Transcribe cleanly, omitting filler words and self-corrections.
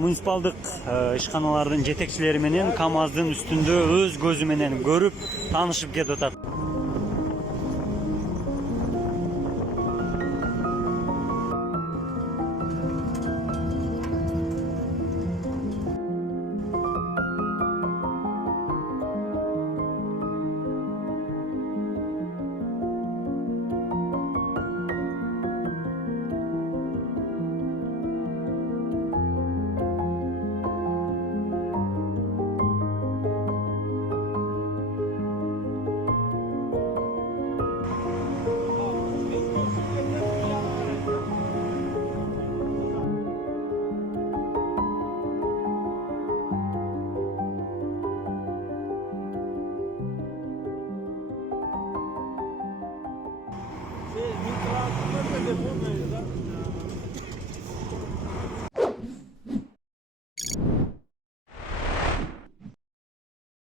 Munisipaldık işxanalarının jetekçileri menen KAMAZ'ın üstünde öz gözü menen görüp tanışıp ketip atat.